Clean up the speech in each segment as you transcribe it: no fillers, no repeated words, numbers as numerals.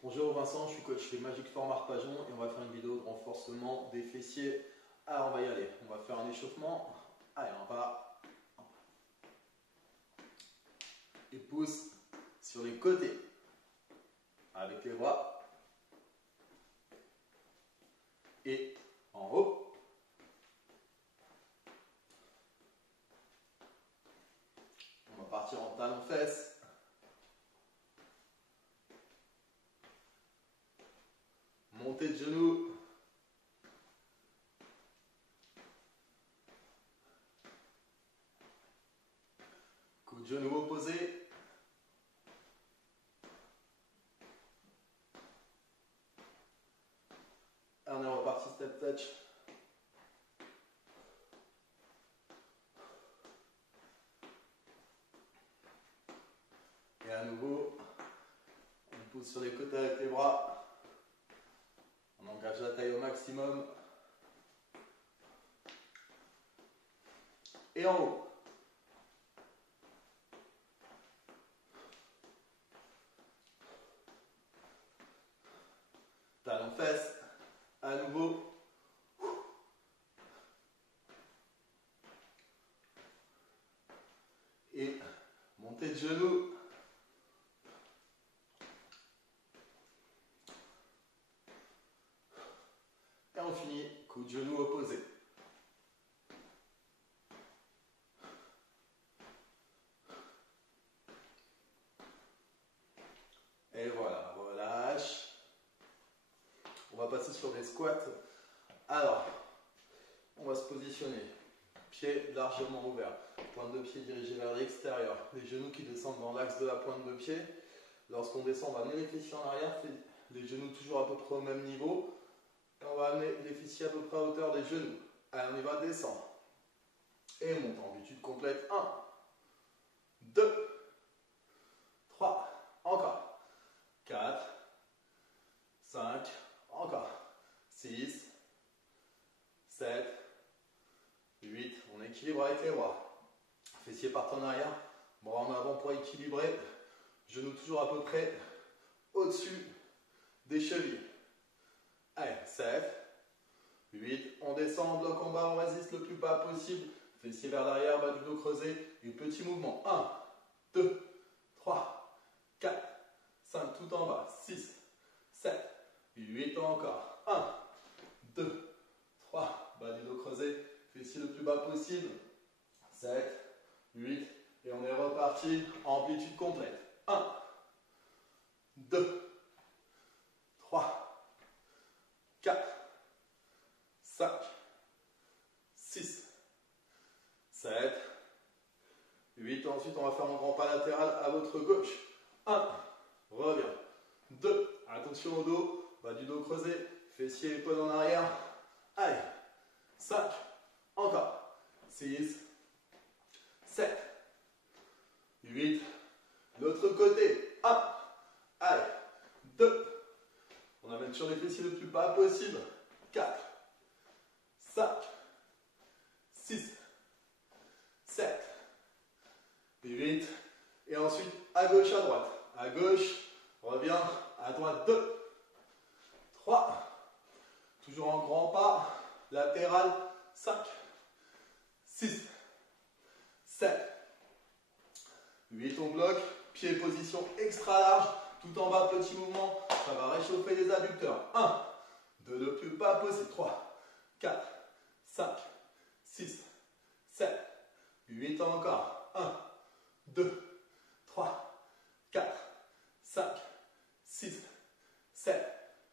Bonjour Vincent, je suis coach chez Magic Form Arpajon et on va faire une vidéo de renforcement des fessiers. Alors on va y aller, on va faire un échauffement. Allez, on va et pousse sur les côtés avec les bras et en haut. On va partir en talon-fesses. Montée de genoux. Coup de genou opposé. Et on est reparti step touch. Et à nouveau, on pousse sur les côtés avec les bras. On engage la taille au maximum. Et en haut. Talon fesses. À nouveau. Et montée de genoux. Et on finit, coup de genou opposé. Et voilà, relâche. On va passer sur des squats. Alors, on va se positionner. Pied largement ouvert. Pointe de pied dirigée vers l'extérieur. Les genoux qui descendent dans l'axe de la pointe de pied. Lorsqu'on descend, on va amener les fessiers en arrière. Les genoux toujours à peu près au même niveau. Et on va amener les fessiers à peu près à hauteur des genoux. Allez, on y va, descendre. Et monte en amplitude complète. 1, 2, 3, encore. 4, 5, encore. 6, 7, 8. On équilibre avec les bras. Fessiers partent en arrière. Bras en avant pour équilibrer. Genoux toujours à peu près au-dessus des chevilles. Allez, 7, 8. On descend, on bloque en bas, on résiste le plus bas possible. Fessiers vers l'arrière, bas du dos creusé. Et petit mouvement. 1, 2, 3, 4, 5, tout en bas. 6, 7, 8 encore. 1, 2, 3, bas du dos creusé. Fessiers le plus bas possible. 7, 8. Et on est reparti. Amplitude complète. 1, 2, 3, 4, 5, 6, 7, 8. Ensuite, on va faire un grand pas latéral à votre gauche. 1, reviens. 2, attention au dos, bas du dos creusé, fessiers et épaules en arrière. Allez, 5, encore. 6, 7, 8. L'autre côté. 1, allez, 2. On amène sur les fessiers le plus bas possible. 4, 5, 6, 7, 8. Et ensuite, à gauche, à droite. À gauche, reviens. À droite, 2, 3. Toujours en grand pas. Latéral, 5, 6, 7, 8. On bloque. Pied position extra large. Tout en bas, petit mouvement. Ça va réchauffer les adducteurs. 1, 2, le plus bas possible. 3, 4, 5, 6, 7, 8 encore. 1, 2, 3, 4, 5, 6, 7,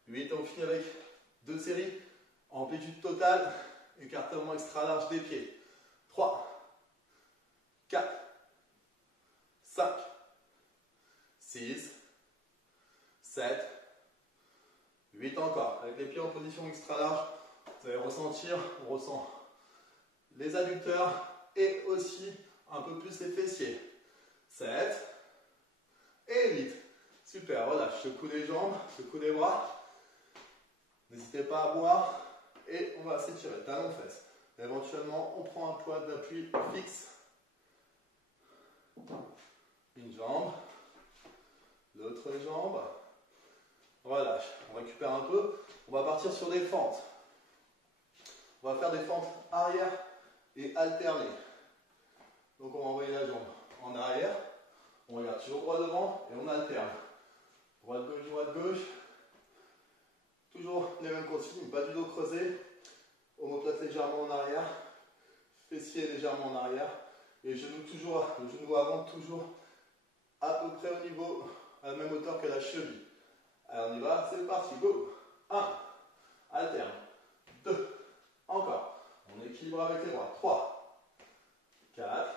8. On finit avec 2 séries. Amplitude totale. Écartement extra large des pieds. 3, 4, 5, 6, 7, 8 encore. Avec les pieds en position extra large, vous allez ressentir, on ressent les adducteurs et aussi un peu plus les fessiers. 7 et 8. Super, relâche. Secoue les jambes, secoue les bras. N'hésitez pas à boire et on va s'étirer. Talons fesses. Éventuellement, on prend un point d'appui fixe. Une jambe, l'autre jambe. on relâche, on récupère un peu. On va partir sur des fentes. On va faire des fentes arrière et alternées. Donc on va envoyer la jambe en arrière, on regarde toujours droit devant et on alterne. Droite gauche, toujours les mêmes consignes, bas du dos creusé, omoplate légèrement en arrière, fessier légèrement en arrière et genou toujours, le genou avant toujours à peu près au niveau, à la même hauteur que la cheville. Alors on y va, c'est parti, go. 1, alterne, 2, encore, on équilibre avec les bras, 3, 4,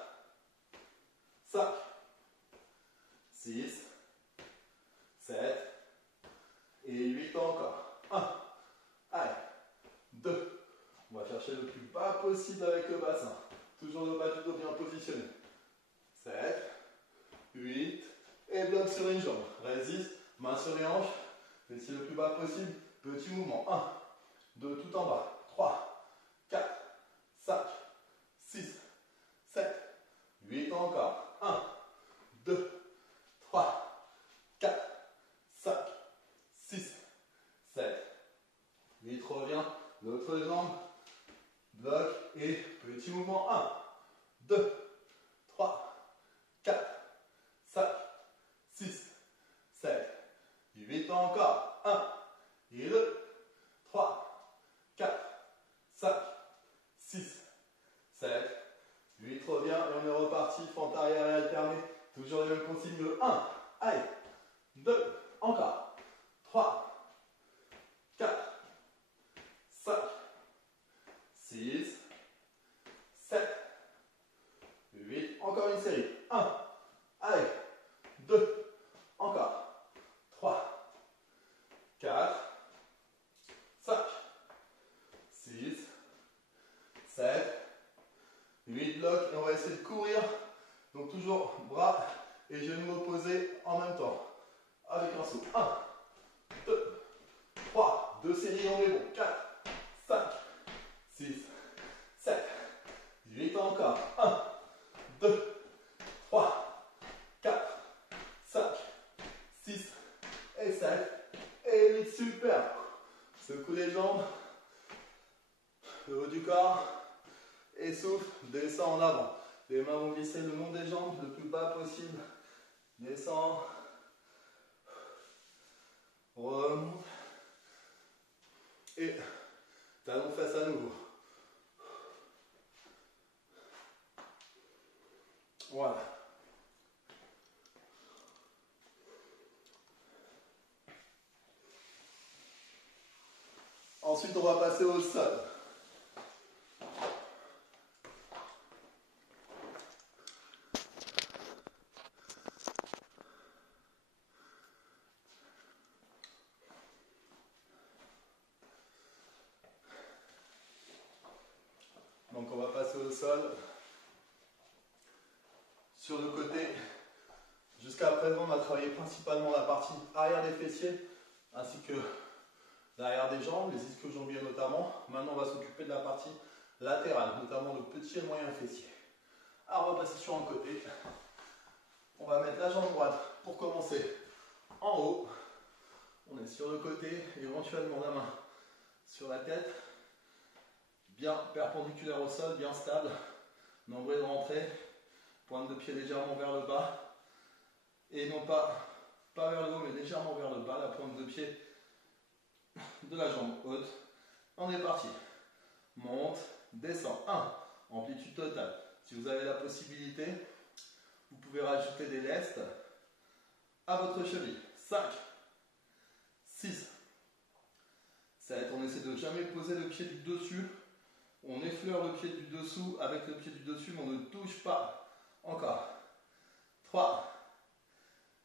5, 6, 7 et 8 encore. 1, allez, 2, on va chercher le plus bas possible avec le bassin. Toujours le bas du dos bien positionné. 7, 8, et bloc sur une jambe. Résiste, main sur les hanches, fessier le plus bas possible. Petit mouvement. 1, 2, tout en bas. 3, 4, 5, 6, 7, 8 encore. 1, 2, 3, 4, 5, 6, 7, 8, revient. L'autre jambe. Bloc et petit mouvement. 1, 2, 3, 4, 5, 6, 7, 8 encore. 1, et 2, 3, 4, 5, 6, 7, 8, revient et on est reparti. Fente arrière et alternée. Toujours les mêmes consignes. Le 1, allez, 2, encore. 3, 4, 5, 6, 7, 8, encore une série. 1, allez, 2, encore. 3, 4, 5, 6, 7, 8 blocs et on va essayer de courir. Donc toujours bras et genoux opposés en même temps. Avec un souffle. 1, 2, 3, 2 séries, on est bon. 4, 5, 6, 7, 8 encore. 1, 2, 3, 4, 5, 6 et 7 et 8. Super. Secoue les jambes, le haut du corps et souffle, descend en avant. Les mains vont glisser le long des jambes le plus bas possible. Descend, remonte et talon face à nouveau. Voilà. Ensuite, on va passer au sol. Donc, on va passer au sol. Sur le côté, jusqu'à présent, on a travaillé principalement la partie arrière des fessiers, ainsi que l'arrière des jambes, les ischio-jambiers notamment. Maintenant, on va s'occuper de la partie latérale, notamment le petit et le moyen fessier. Alors, on va passer sur un côté. On va mettre la jambe droite pour commencer en haut. On est sur le côté, éventuellement la main sur la tête. Bien perpendiculaire au sol, bien stable. Nombril de rentrée. Pointe de pied légèrement vers le bas. Et non pas vers le haut, mais légèrement vers le bas. La pointe de pied de la jambe haute. On est parti. Monte, descend. 1. Amplitude totale. Si vous avez la possibilité, vous pouvez rajouter des lestes à votre cheville. 5, 6, 7. On essaie de ne jamais poser le pied du dessus. On effleure le pied du dessous avec le pied du dessus, mais on ne touche pas. Encore. 3,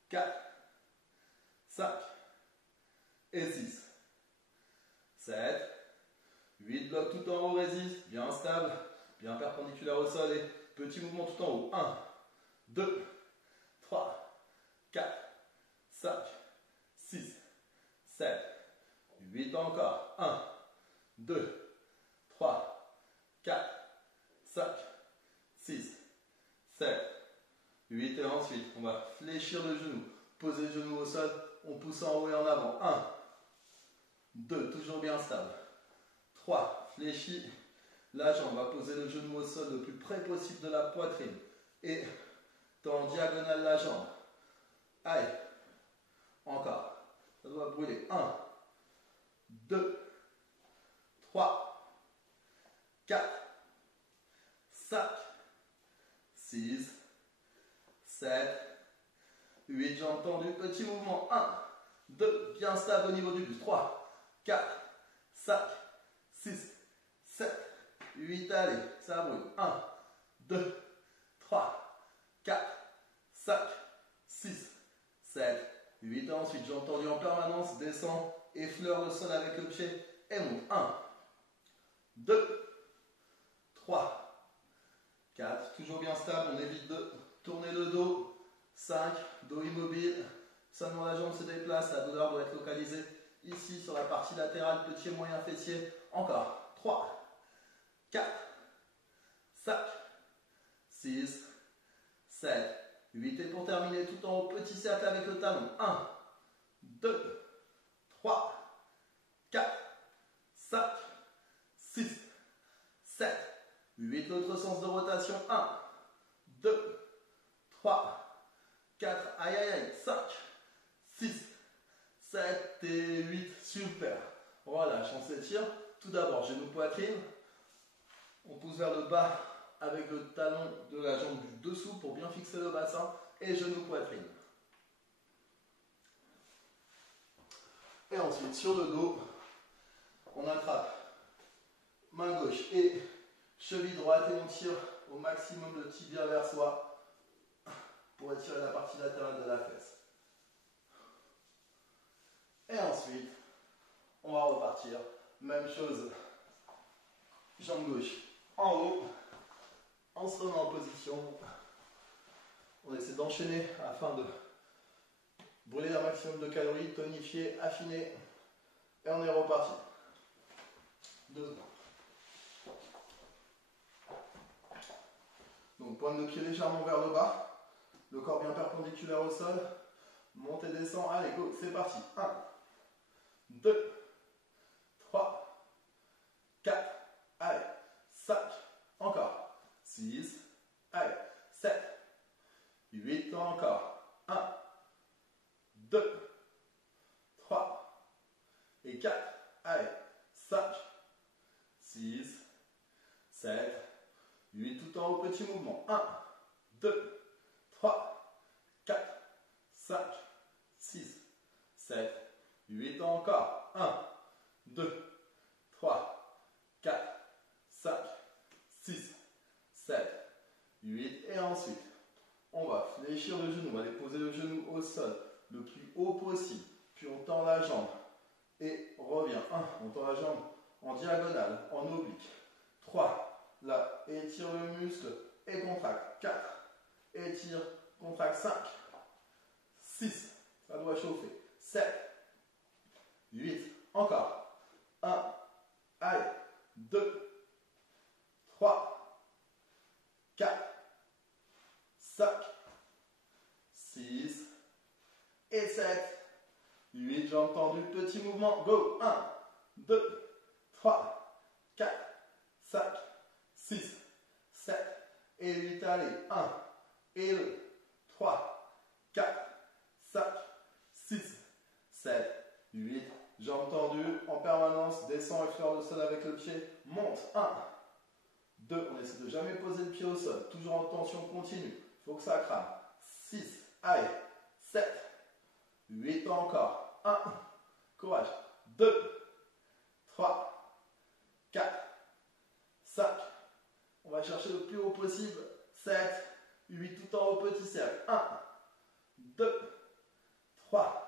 4, 5 et 6, 7, 8 blocs tout en haut, résiste, bien stable, bien perpendiculaire au sol et petit mouvement tout en haut. 1, 2, 3, 4, 5, 6, 7, 8 encore. 1, 2, 3, 4, 5, 6, 7, 8 et ensuite on va fléchir le genou, poser le genou au sol, on pousse en haut et en avant. 1, 2, toujours bien stable. 3, fléchis la jambe, va poser le genou au sol le plus près possible de la poitrine. Et tends en diagonale la jambe. Allez, encore. Ça doit brûler. 1, 2, 3, 4, 5, 6, 7, 8, jambes tendues, petit mouvement. 1, 2, bien stable au niveau du buste. 3, 4, 5, 6, 7, 8, allez, ça brûle. 1, 2, 3, 4, 5, 6, 7, 8. Ensuite, jambes tendues en permanence, descends, effleure le sol avec le pied et monte. 1, 2, 3, 4, toujours bien stable, on évite de tourner le dos. 5, dos immobile, seulement la jambe se déplace, la douleur doit être localisée ici sur la partie latérale, petit et moyen fessier. Encore, 3, 4, 5, 6, 7, 8. Et pour terminer, tout en haut, petit cercle avec le talon. 1, 2, 3, 4, 5, 6, 7, 8. L'autre sens de rotation. 1, 2, 3, 4, aïe aïe aïe, 5, 6, 7 et 8, super. Relâche, on s'étire. Tout d'abord, genou poitrine. On pousse vers le bas avec le talon de la jambe du dessous pour bien fixer le bassin. Et genou poitrine. Et ensuite, sur le dos, on attrape main gauche et cheville droite et on tire au maximum le tibia vers soi pour étirer la partie latérale de la fesse. Et ensuite, on va repartir. Même chose. Jambe gauche en haut. On se remet en position. On essaie d'enchaîner afin de brûler un maximum de calories, tonifier, affiner. Et on est reparti. 2 secondes. Donc pointe de pied légèrement vers le bas. Le corps bien perpendiculaire au sol. Monte et descend. Allez, go, c'est parti. 1, 2, 3, 4, allez, 5, encore, 6, allez, 7, 8, encore, 1, 2, 3, et 4, allez, 5, 6, 7, 8, tout en haut, petit mouvement, 1, 2, 3, 4, 5, 6, 7, 8 encore. 1, 2, 3, 4, 5, 6, 7, 8. Et ensuite, on va fléchir le genou. On va aller poser le genou au sol le plus haut possible. Puis on tend la jambe et revient. 1, on tend la jambe en diagonale, en oblique. 3, là, étire le muscle et contracte. 4, étire, contracte. 5, 6, ça doit chauffer. 7, 8, encore, 1, allez, 2, 3, 4, 5, 6, et 7, 8, jambes tendues, petit mouvement, go, 1, 2, 3, 4, 5, 6, 7, et 8, allez, 1, et 2, 3, 4, 5, 6, 7, 8, jambes tendues en permanence, descend et effleure le sol avec le pied, monte, 1, 2, on essaie de jamais poser le pied au sol, toujours en tension continue, il faut que ça crame, 6, allez, 7, 8 encore, 1, courage, 2, 3, 4, 5, on va chercher le plus haut possible, 7, 8 tout en haut, petit cercle, 1, 2, 3,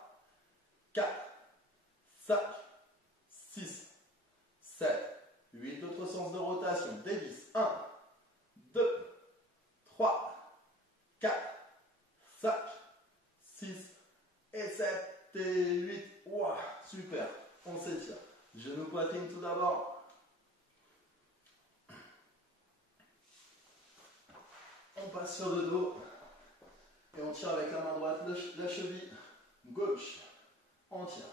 4, 5, 6, 7, 8, autre sens de rotation, dévisse, 1, 2, 3, 4, 5, 6, et 7, et 8, wow, super, on s'étire, genou poitrine tout d'abord, on passe sur le dos, et on tire avec la main droite la cheville gauche, on tire.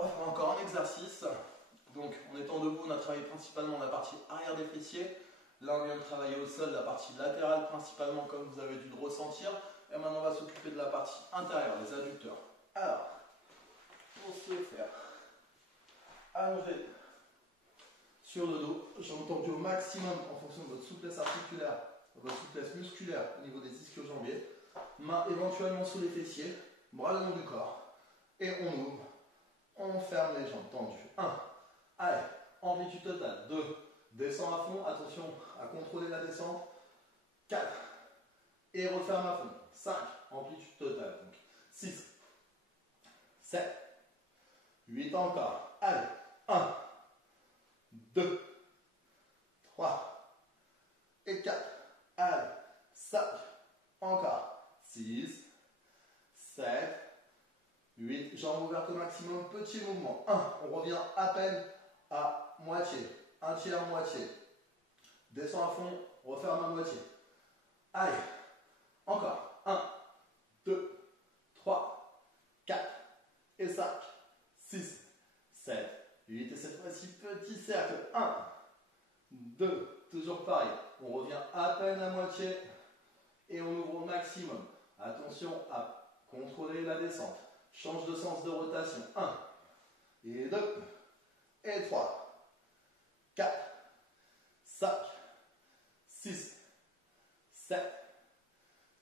on va faire encore un exercice. Donc en étant debout, on a travaillé principalement la partie arrière des fessiers. Là, on vient de travailler au sol la partie latérale principalement, comme vous avez dû le ressentir. Et maintenant, on va s'occuper de la partie intérieure, les adducteurs. Alors, pour se faire allonger sur le dos, j'ai entendu au maximum en fonction de votre souplesse articulaire, de votre souplesse musculaire au niveau des ischio-jambiers. Main éventuellement sous les fessiers, bras le long du corps. Et on ouvre, on ferme les jambes tendues. 1, allez, amplitude totale. 2, descend à fond, attention à contrôler la descente. 4, et referme à fond. 5, amplitude totale. Donc 6, 7, 8 encore. Allez, 1, 2, 3 et 4. Allez, 5, encore. 6, 7, 8, jambes ouvertes au maximum, petit mouvement. 1, on revient à peine à moitié, un tiers, moitié. Descend à fond, referme à moitié. Allez, encore. 1, 2, 3, 4 et 5, 6, 7, 8. Et cette fois-ci, petit cercle. 1, 2, toujours pareil. On revient à peine à moitié et on ouvre au maximum. Attention à contrôler la descente. Change de sens de rotation. 1, et 2, et 3, 4, 5, 6, 7,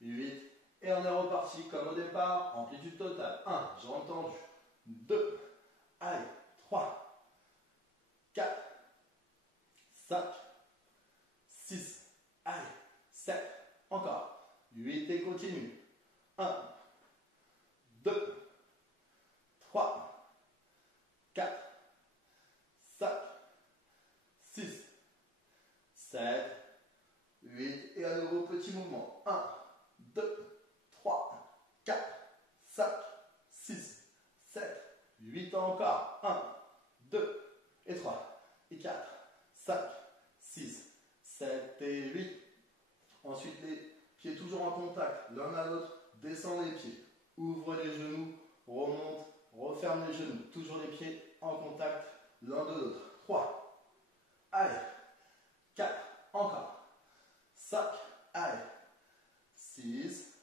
8. Et on est reparti comme au départ. Amplitude totale. 1, j'ai entendu. 2, allez, 3, 4, 5, 6, allez, 7, encore. 8 et continue. 1, 2, 3, 4, 5, 6, 7, 8. Et à nouveau, petit mouvement. 1, 2, 3, 4, 5, 6, 7, 8 encore. 1, 2, et 3, et 4, 5, 6, 7 et 8. Ensuite, les pieds toujours en contact, l'un à l'autre. Descend les pieds. Ouvre les genoux, remonte, referme les genoux. Toujours les pieds en contact l'un de l'autre. 3, allez, 4, encore, 5, allez, 6,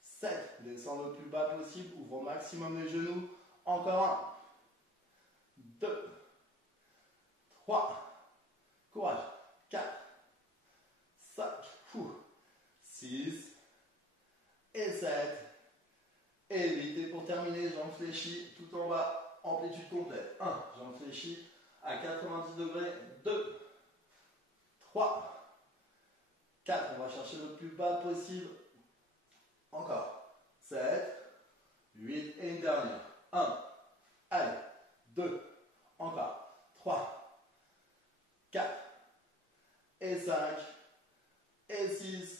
7, descend le plus bas possible, ouvre au maximum les genoux. Encore 1, 2, 3, courage, 4, 5, 6, et 7, et 8. Et pour terminer, jambes fléchies tout en bas, amplitude complète. 1, jambes fléchies à 90 degrés. 2, 3, 4, on va chercher le plus bas possible. Encore. 7, 8 et une dernière. 1, allez, 2, encore. 3, 4, et 5, et 6,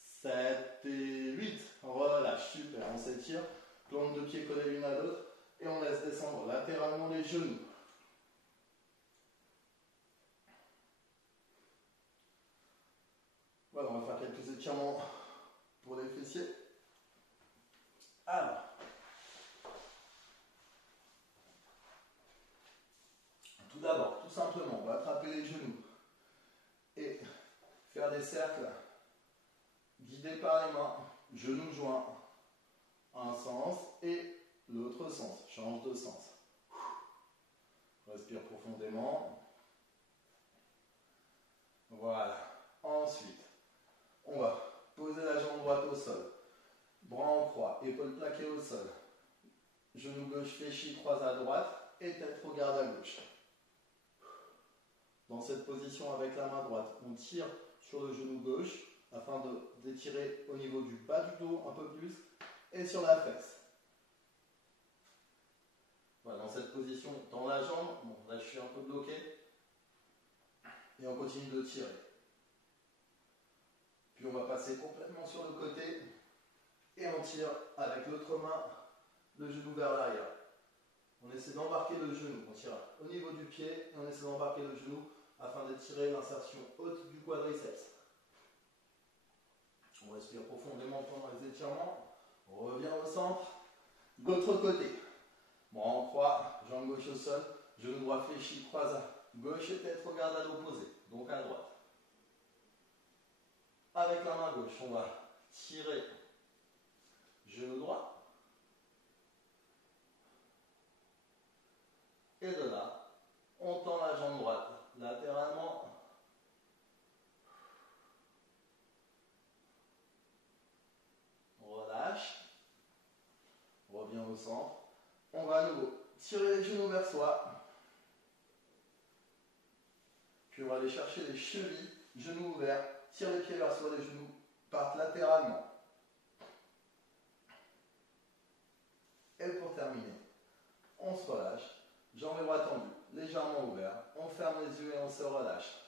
7 et 8. Relâche, super, on s'étire. Plante de pieds collés l'une à l'autre. Et on laisse descendre latéralement les genoux. Voilà, on va faire quelques étirements pour les fessiers. Alors, tout d'abord, tout simplement, on va attraper les genoux et faire des cercles guidés par les mains, genoux joints, un sens et l'autre sens, change de sens. Respire profondément. Voilà. Ensuite, on va poser la jambe droite au sol, bras en croix, épaules plaquées au sol, genou gauche fléchi, croise à droite et tête regarde à gauche. Dans cette position avec la main droite, on tire sur le genou gauche afin d'étirer au niveau du bas du dos un peu plus et sur la fesse. Voilà, dans cette position, dans la jambe, bon, là je suis un peu bloqué et on continue de tirer. Puis on va passer complètement sur le côté et on tire avec l'autre main le genou vers l'arrière. On essaie d'embarquer le genou, on tire au niveau du pied et on essaie d'embarquer le genou afin d'étirer l'insertion haute du quadriceps. On respire profondément pendant les étirements, on revient au centre, de l'autre côté. Bras en croix, jambe gauche au sol, genou droit fléchi, croise gauche et tête regarde à l'opposé, donc à droite. Avec la main gauche, on va tirer genou droit. Et de là, on tend la jambe droite latéralement. Relâche. Revient au centre. On va à nouveau tirer les genoux vers soi. Puis on va aller chercher les chevilles, genoux ouverts. Tire les pieds vers soi, les genoux partent latéralement. Et pour terminer, on se relâche. Jambes et bras tendus, légèrement ouverts. On ferme les yeux et on se relâche.